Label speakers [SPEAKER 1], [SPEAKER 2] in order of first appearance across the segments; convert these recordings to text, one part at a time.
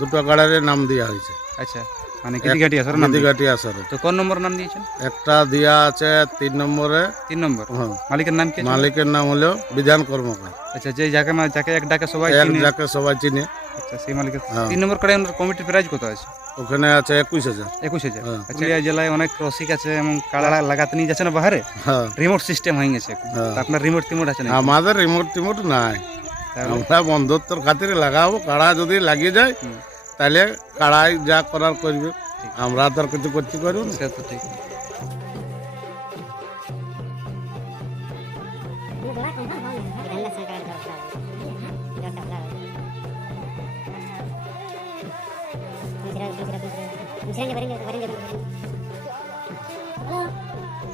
[SPEAKER 1] দুটো গাড়ারের নাম দেওয়া হয়েছে
[SPEAKER 2] আচ্ছা মানে কিদিঘাটি আসার নাম।
[SPEAKER 1] নদীঘাটি
[SPEAKER 2] তো কোন নম্বর নাম দিয়েছেন?
[SPEAKER 1] একটা দেওয়া আছে তিন নম্বরে।
[SPEAKER 2] তিন নম্বর?
[SPEAKER 1] হ্যাঁ,
[SPEAKER 2] মালিকের নাম কি
[SPEAKER 1] মালিকের নাম হলো বিধান কর্মকার।
[SPEAKER 2] আচ্ছা যে যাকে যাকে এক ডাকে সবাই
[SPEAKER 1] এক যাকে সবাই চিনে।
[SPEAKER 2] আচ্ছা সেই মালিকের
[SPEAKER 1] হ্যাঁ।
[SPEAKER 2] তিন নম্বর কাড়ে কমিটির প্রাইজ কত আছে?
[SPEAKER 1] ওখানে আছে একুশ হাজার।
[SPEAKER 2] একুশ হাজার।
[SPEAKER 1] হ্যাঁ।
[SPEAKER 2] পুরুলিয়া জেলায় অনেক রসিক আছে এবং কাড়া লাগাতে নিয়ে যাচ্ছে না বাহারে?
[SPEAKER 1] হ্যাঁ।
[SPEAKER 2] রিমোট সিস্টেম হয়ে গেছে।
[SPEAKER 1] হ্যাঁ।
[SPEAKER 2] আপনার রিমোট টিমোট আছে না
[SPEAKER 1] আমাদের রিমোট টিমোট নাই। আমরা বন্ধুত্বর খাতিরে লাগাবো কাড়া যদি লাগিয়ে যায় তাহলে কাড়াই যা করার করবে। আমরা তো আর কিছু করতে পারব না।
[SPEAKER 2] সে তো ঠিক।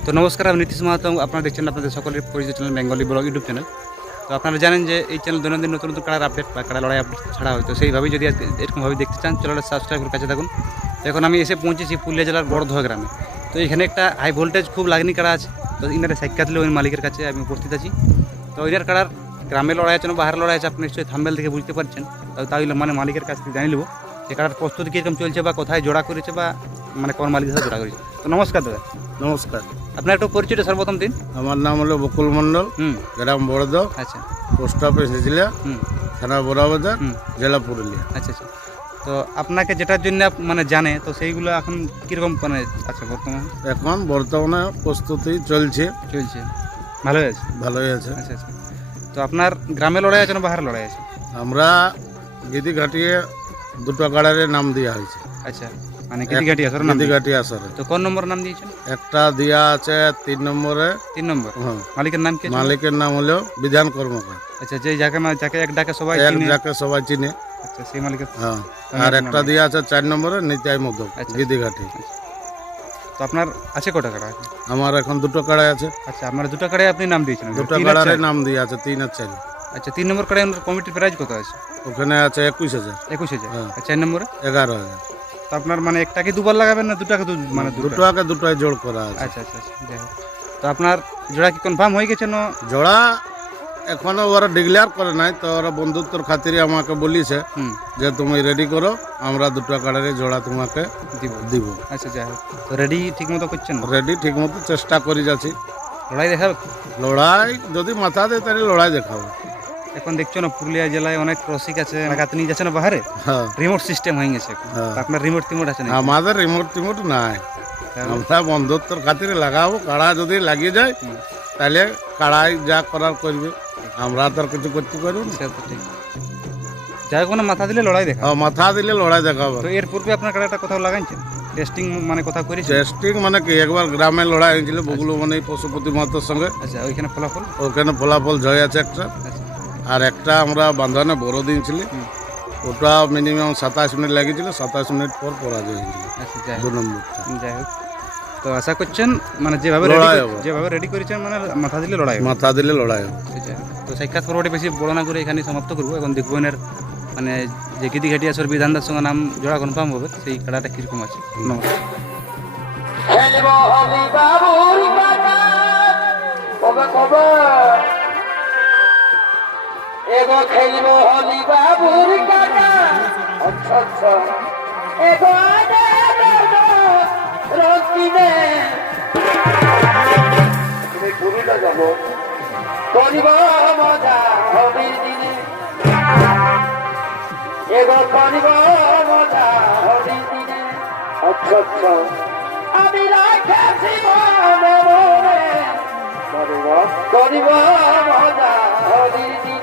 [SPEAKER 2] তো নমস্কার, আমি নীতিশ মাহাতো। আপনারা দেখছেন আপনাদের সকলের পরিচিত channel Bengali blog YouTube channel তো আপনারা জানেন যে এই চ্যানেল দৈনন্দিন নতুন নতুন কাড়ার আপডেট বা কাড়া লড়াই আপডেট ছাড়া হয়। তো সেইভাবেই যদি এরকমভাবে দেখতে চান চ্যানেলটা সাবস্ক্রাইব করে কাছে থাকুন। তো এখন আমি এসে পৌঁছেছি পুরুলিয়া জেলার বড়ধোয়া গ্রামে। তো এখানে একটা হাই ভোল্টেজ খুব লাগনি কাড়া আছে, তো ইনারে সাক্ষাৎ দিলে ওই মালিকের কাছে আমি উপস্থিত আছি। তো ইনার কাড়ার গ্রামে লড়াই আছে না, বাহারে লড়াই আছে, আপনি নিশ্চয়ই থাম্বেল থেকে বুঝতে পারছেন। তাহলে মানে মালিকের কাছ থেকে জানিয়ে নেব। কাড়ার প্রস্তুতি কীরকম চলছে বা কোথায় জোড়া করেছে বা মানে কোন মালিকের সাথে জোড়া করেছে? তো নমস্কার দাদা।
[SPEAKER 1] নমস্কার।
[SPEAKER 2] আপনার একটু পরিচয়টা সর্বপ্রথম দিন।
[SPEAKER 1] আমার নাম হলো বকুল মণ্ডল
[SPEAKER 2] হুম।
[SPEAKER 1] গ্রাম বড়দ
[SPEAKER 2] আচ্ছা।
[SPEAKER 1] পোস্ট অফিস হিজলা
[SPEAKER 2] হুম।
[SPEAKER 1] থানা বড়াবাজার জেলা পুরুলিয়া।
[SPEAKER 2] আচ্ছা আচ্ছা। তো আপনাকে যেটার জন্য মানে জানে তো সেইগুলো এখন কীরকম মানে আছে বর্তমান?
[SPEAKER 1] এখন বর্তমানে প্রস্তুতি চলছে।
[SPEAKER 2] চলছে। ভালোই আছে?
[SPEAKER 1] ভালোই আছে।
[SPEAKER 2] আচ্ছা আচ্ছা। তো আপনার গ্রামে লড়াই আছে না বাহারে লড়াই আছে?
[SPEAKER 1] আমরা গিদি ঘাটিয়ে দুটো গাড়ারের নাম দেওয়া হয়েছে।
[SPEAKER 2] আচ্ছা মানে আসার নাম দিয়েছেন। তো কোন নম্বর নাম দিয়েছেন?
[SPEAKER 1] একটা দেওয়া আছে তিন নম্বরে।
[SPEAKER 2] তিন নম্বর?
[SPEAKER 1] হ্যাঁ,
[SPEAKER 2] মালিকের নাম কি
[SPEAKER 1] মালিকের নাম হলো বিধান কর্মকার।
[SPEAKER 2] আচ্ছা যে যাকে যাকে এক ডাকে সবাই
[SPEAKER 1] এক যাকে সবাই চিনে।
[SPEAKER 2] আচ্ছা সেই মালিকের
[SPEAKER 1] হ্যাঁ। আর একটা। দেওয়া আছে চার নম্বরে নিতাই মধু
[SPEAKER 2] আচ্ছা। তো আপনার আছে কটা কাড়া
[SPEAKER 1] আমার এখন দুটো কাড়াই আছে।
[SPEAKER 2] আচ্ছা আপনার দুটো কাড়ে আপনি নাম দিয়েছেন
[SPEAKER 1] দুটো
[SPEAKER 2] চার।
[SPEAKER 1] নাম দিয়ে আছে তিন আর চার।
[SPEAKER 2] আচ্ছা তিন নম্বর কাড়ে কমিটির প্রাইজ কত আছে?
[SPEAKER 1] ওখানে আছে একুশ হাজার।
[SPEAKER 2] একুশ হাজার।
[SPEAKER 1] হ্যাঁ।
[SPEAKER 2] আর চার নম্বরে?
[SPEAKER 1] এগারো হাজার।
[SPEAKER 2] তো আপনার মানে একটাকে দুবার লাগাবেন না দুটাকে দু মানে দুটো?
[SPEAKER 1] দুটো আগে দুটোয় জোড় করা আছে।
[SPEAKER 2] আচ্ছা আচ্ছা আচ্ছা যাই হোক। তো আপনার জোড়া কি কনফার্ম হয়ে গেছে না?
[SPEAKER 1] জোড়া এখনও ওরা ডিক্লেয়ার করে নাই তো ওরা বন্ধুত্বর খাতিরে আমাকে বলিছে
[SPEAKER 2] হুম।
[SPEAKER 1] যে তুমি রেডি করো আমরা দুটো কাড়ারে জোড়া তোমাকে
[SPEAKER 2] দিব।
[SPEAKER 1] দিব।
[SPEAKER 2] আচ্ছা যাই হোক। তো রেডি ঠিক মতো করছেন না?
[SPEAKER 1] রেডি ঠিক মতো চেষ্টা করে যাচ্ছি।
[SPEAKER 2] লড়াই দেখাবে?
[SPEAKER 1] লড়াই যদি মাথা দেয় তাহলে লড়াই দেখাবো।
[SPEAKER 2] এখন দেখছ না পুরুলিয়া জেলায় অনেক রসিক আছে লাগাতে নিয়ে যাচ্ছে না বাহারে?
[SPEAKER 1] হ্যাঁ।
[SPEAKER 2] রিমোট সিস্টেম হয়ে গেছে।
[SPEAKER 1] হ্যাঁ।
[SPEAKER 2] আপনার রিমোট টিমোট আছে না
[SPEAKER 1] আমাদের রিমোট টিমোট নাই। আমরা বন্ধুত্বর খাতিরে লাগাবো কাড়া যদি লাগিয়ে যায় তাহলে কাড়াই যা করার করবে। আমরা তো আর কিছু করতে পারব
[SPEAKER 2] যাই হোক না মাথা দিলে লড়াই দেখা।
[SPEAKER 1] আর মাথা দিলে লড়াই দেখাবো
[SPEAKER 2] তো এর পূর্বে আপনার কাড়াটা কোথাও লাগাইছেন? টেস্টিং মানে কোথাও করেছেন
[SPEAKER 1] টেস্টিং মানে কি? একবার গ্রামে লড়াই হয়েছিল বগুলো মানে পশুপতি মাহাতোর সঙ্গে।
[SPEAKER 2] আচ্ছা ওইখানে ফলাফল?
[SPEAKER 1] ওখানে ফলাফল জয় আছে একটা।
[SPEAKER 2] আচ্ছা।
[SPEAKER 1] আর একটা আমরা বান্ধনে বড় দিন ছিল ওটা মিনিমাম সাতাশ মিনিট লেগেছিল সাতাশ মিনিট পর পরাজয় হয়েছিল।
[SPEAKER 2] যাই
[SPEAKER 1] দু
[SPEAKER 2] হোক।
[SPEAKER 1] নম্বরটা।
[SPEAKER 2] যাই হোক। তো আশা করছেন মানে যেভাবে
[SPEAKER 1] লড়াই হবে।
[SPEAKER 2] যেভাবে রেডি করেছেন মানে মাথা দিলে লড়াই
[SPEAKER 1] মাথা দিলে লড়াই হবে।
[SPEAKER 2] তো সাক্ষাৎ পর্বটি বেশি বড় না করে এখানে সমাপ্ত করব। এখন দেখব এর মানে যে গিদি ঘাটি আসর বিধানদার সঙ্গে নাম জোড়া কনফার্ম হবে সেই খেলাটা কীরকম আছে। নমস্কার।
[SPEAKER 3] এগো খেলব হলি আচ্ছা আচ্ছা এগো আগে রক্তিনে তুমি যাব করিব মজা হবির দিনে। এগো করিব আচ্ছা আচ্ছা আমি রাখেছি মনে মনে। দিনে।